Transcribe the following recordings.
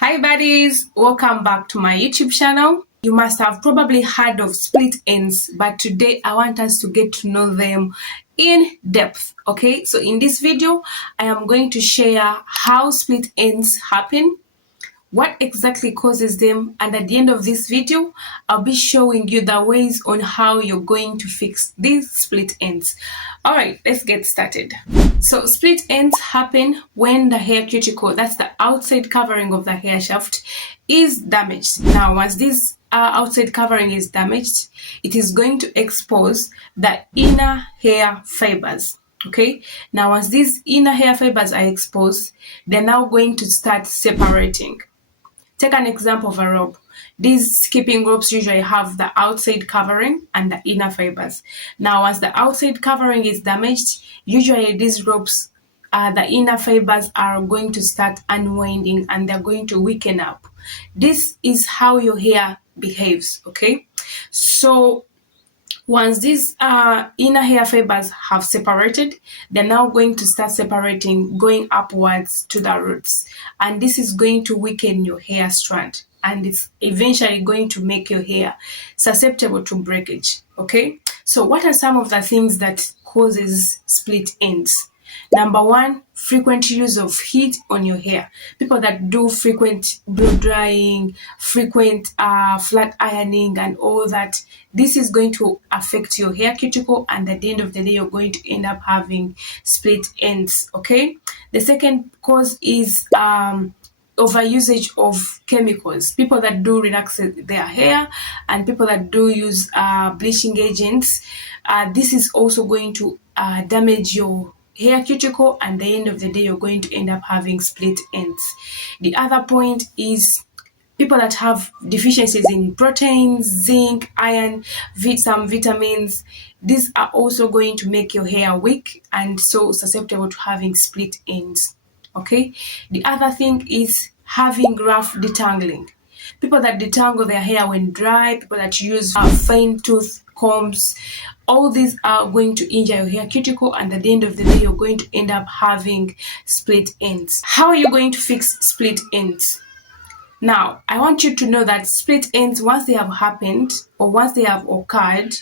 Hi buddies, welcome back to my YouTube channel. You must have probably heard of split ends, but today I want us to get to know them in depth. Okay, so in this video I am going to share how split ends happen, what exactly causes them, and at the end of this video I'll be showing you the ways on how you're going to fix these split ends. All right, let's get started. So split ends happen when the hair cuticle, that's the outside covering of the hair shaft, is damaged. Now once this outside covering is damaged, it is going to expose the inner hair fibers. Okay, now once these inner hair fibers are exposed, they're now going to start separating. Take an example of a rope. These skipping ropes usually have the outside covering and the inner fibers. Now, once the outside covering is damaged, usually these ropes, the inner fibers are going to start unwinding and they're going to weaken up. This is how your hair behaves, okay? So once these inner hair fibers have separated, they're now going to start separating, going upwards to the roots. And this is going to weaken your hair strand. And it's eventually going to make your hair susceptible to breakage. Okay? So what are some of the things that causes split ends? Number one, frequent use of heat on your hair. People that do frequent blow drying, frequent flat ironing and all that, this is going to affect your hair cuticle, and at the end of the day you're going to end up having split ends. Okay. The second cause is overusage of chemicals. People that do relax their hair and people that do use bleaching agents, this is also going to damage your hair cuticle, and at the end of the day you're going to end up having split ends. The other point is people that have deficiencies in proteins, zinc, iron, some vitamins. These are also going to make your hair weak and so susceptible to having split ends. Okay. The other thing is having rough detangling. People that detangle their hair when dry, people that use fine tooth combs, all these are going to injure your hair cuticle, and at the end of the day you're going to end up having split ends. How are you going to fix split ends? Now, I want you to know that split ends, once they have happened or once they have occurred,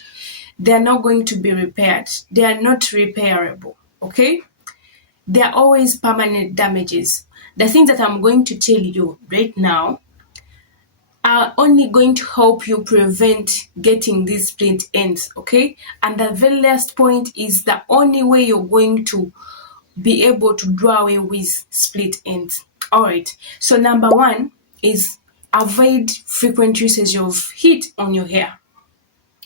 they are not going to be repaired. They are not repairable, okay? They are always permanent damages. The things that I'm going to tell you right now are only going to help you prevent getting these split ends, okay? And the very last point is the only way you're going to be able to do away with split ends. All right, so number one is avoid frequent usage of heat on your hair.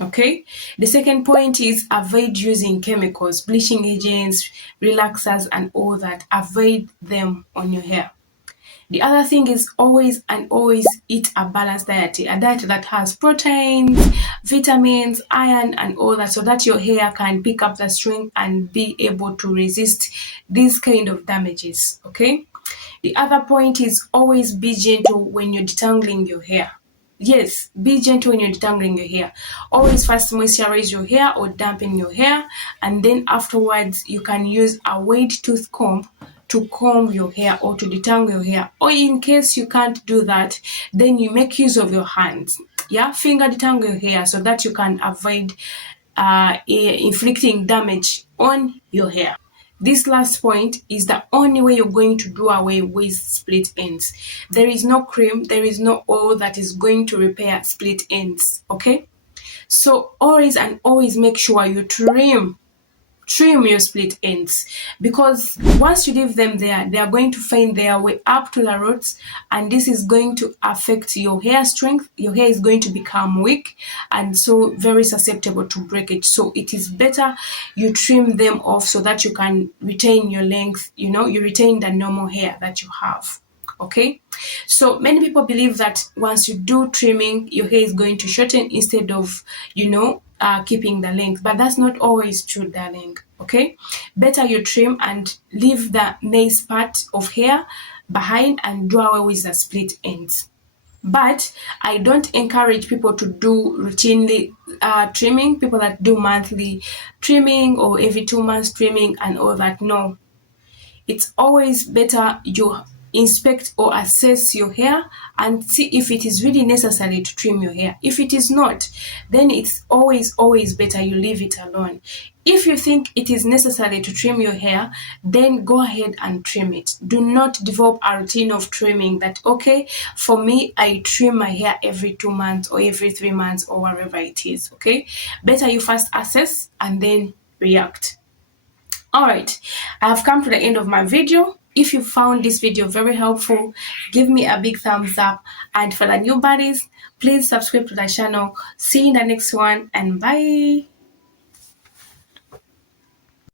Okay, the second point is avoid using chemicals, bleaching agents, relaxers, and all that. Avoid them on your hair. The other thing is always eat a balanced diet, a diet that has proteins, vitamins, iron, and all that, so that your hair can pick up the strength and be able to resist these kind of damages. Okay. The other point is always be gentle when you're detangling your hair. Yes, be gentle when you're detangling your hair. Always first moisturize your hair or dampen your hair, and then afterwards you can use a wide tooth comb to comb your hair or to detangle your hair. Or in case you can't do that, then you make use of your hands. Yeah, finger detangle your hair so that you can avoid inflicting damage on your hair. This last point is the only way you're going to do away with split ends. There is no cream, there is no oil that is going to repair split ends, okay? So always make sure you trim your split ends, because once you leave them there, they are going to find their way up to the roots, and this is going to affect your hair strength. Your hair is going to become weak and so very susceptible to breakage. So it is better you trim them off so that you can retain your length, you retain the normal hair that you have. Okay, so many people believe that once you do trimming, your hair is going to shorten instead of, keeping the length, but that's not always true, darling. Okay, better you trim and leave the nice part of hair behind and do away with the split ends. But I don't encourage people to do routinely trimming, people that do monthly trimming or every 2 months trimming and all that. No, it's always better you inspect or assess your hair and see if it is really necessary to trim your hair. If it is not, then it's always better you leave it alone. If you think it is necessary to trim your hair, then go ahead and trim it. Do not develop a routine of trimming that, okay, for me, I trim my hair every 2 months or every 3 months or whatever it is, okay? Better you first assess and then react. All right, I have come to the end of my video. If you found this video very helpful, give me a big thumbs up. And for the new buddies, please subscribe to the channel. See you in the next one, and bye.